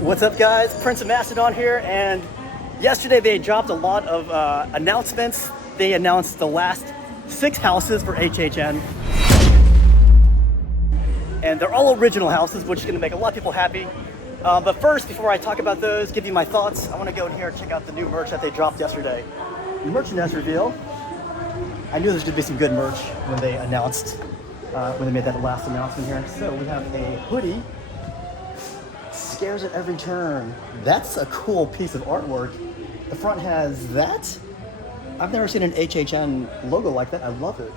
What's up, guys? Prince of Macedon here, and yesterday they dropped a lot of announcements. They announced the last 6 houses for HHN, and they're all original houses, which is going to make a lot of people happy. But first, before I talk about those, give you my thoughts, I want to go in here and check out the new merch that they dropped yesterday. Merchandise reveal. I knew there's going to be some good merch when they announced, when they made that last announcement here. So we have a hoodie. Scares at every turn. That's a cool piece of artwork. The front has that. I've never seen an HHN logo like that. I love it.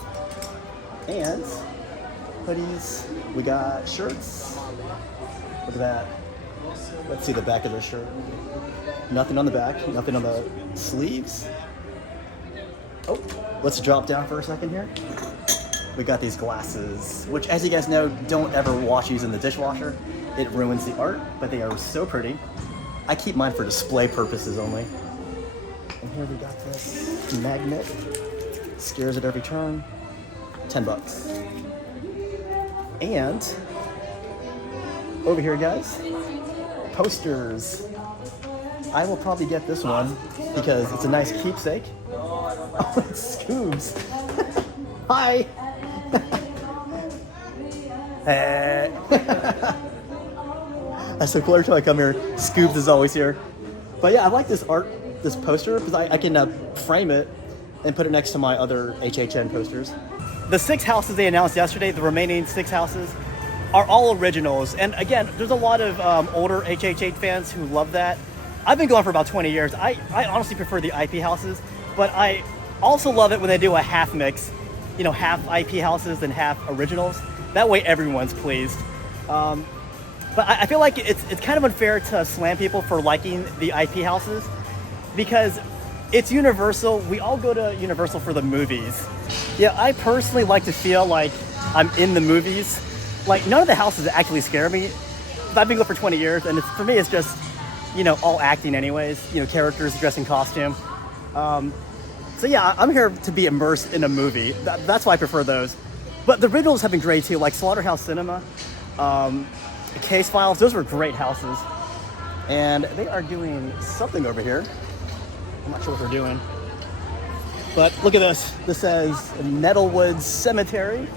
And hoodies. We got shirts. Look at that. Let's see the back of the shirt. Nothing on the back. Nothing on the sleeves. Oh, let's drop down for a second here. We got these glasses, which, as you guys know, don't ever wash these in the dishwasher. It ruins the art, but they are so pretty. I keep mine for display purposes only. And here we got this magnet. Scares at every turn. $10. And over here, guys, posters. I will probably get this one because it's a nice keepsake. Oh, it's Scoobs. Hi. That's so cool. Every time I come here, Scoobs is always here. But yeah, I like this art, this poster, because I can frame it and put it next to my other HHN posters. The 6 houses they announced yesterday, the remaining 6 houses, are all originals. And again, there's a lot of older HHN fans who love that. I've been going for about 20 years. I honestly prefer the IP houses, but I also love it when they do a half mix, you know, half IP houses and half originals. That way everyone's pleased. But I feel like it's kind of unfair to slam people for liking the IP houses because it's Universal. We all go to Universal for the movies. Yeah, I personally like to feel like I'm in the movies. Like, none of the houses actually scare me. I've been going for 20 years, and for me, it's just, you know, all acting anyways. You know, characters dressed in costume. So yeah, I'm here to be immersed in a movie. That's why I prefer those. But the originals have been great too, like Slaughterhouse Cinema, Case Files. Those were great houses. And they are doing something over here. I'm not sure what they're doing. But look at this. This says Nettlewood Cemetery.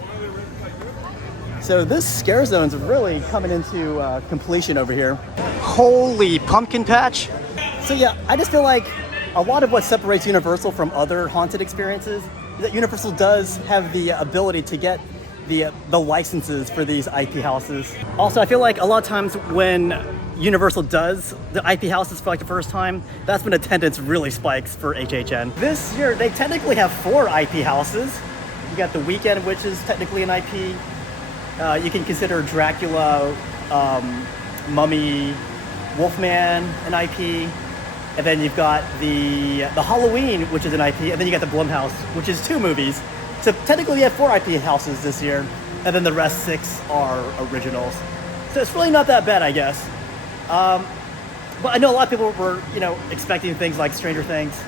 So this scare zone's really coming into completion over here. Holy pumpkin patch. So yeah, I just feel like a lot of what separates Universal from other haunted experiences is that Universal does have the ability to get the licenses for these IP houses. Also, I feel like a lot of times when Universal does the IP houses for like the first time, that's when attendance really spikes for HHN. This year, they technically have 4 IP houses. You got The Weeknd, which is technically an IP. You can consider Dracula, Mummy, Wolfman an IP. And then you've got the Halloween, which is an IP, and then you got the Blumhouse, which is 2 movies. So technically you have 4 IP houses this year, and then the rest 6 are originals. So it's really not that bad, I guess. But I know a lot of people were, you know, expecting things like Stranger Things.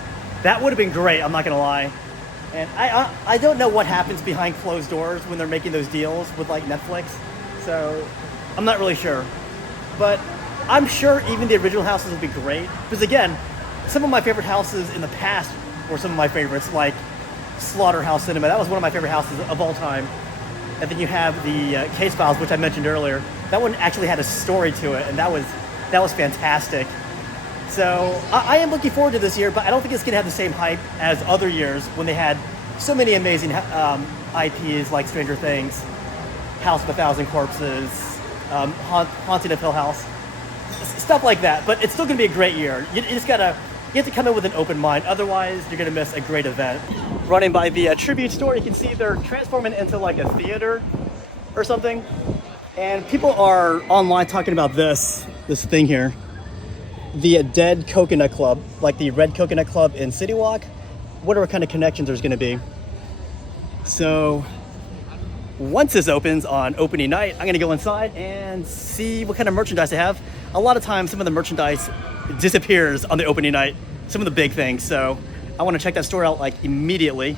That would have been great, I'm not gonna lie. And I don't know what happens behind closed doors when they're making those deals with like Netflix. So I'm not really sure. But I'm sure even the original houses would be great. Because again, some of my favorite houses in the past were some of my favorites, like Slaughterhouse Cinema. That was one of my favorite houses of all time. And then you have the Case Files, which I mentioned earlier. That one actually had a story to it, and that was fantastic. So I am looking forward to this year, but I don't think it's going to have the same hype as other years when they had so many amazing IPs like Stranger Things, House of a Thousand Corpses, Haunting of Hill House. Stuff like that, but it's still going to be a great year. You have to come in with an open mind, otherwise you're going to miss a great event. Running by the tribute store, you can see they're transforming into like a theater or something, and people are online talking about this thing here, the Dead Coconut Club, like the Red Coconut Club in City Walk. Whatever kind of connections there's going to be. So once this opens on opening night, I'm going to go inside and see what kind of merchandise they have. A lot of times, some of the merchandise disappears on the opening night, some of the big things. So I want to check that store out like immediately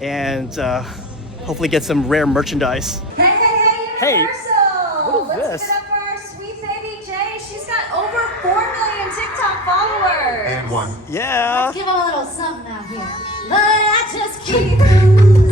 and hopefully get some rare merchandise. Hey, Hey, Universal! what is this? Let's give it up for our sweet baby Jay. She's got over And one. Yeah. Let's give him a little something out here. But I just keep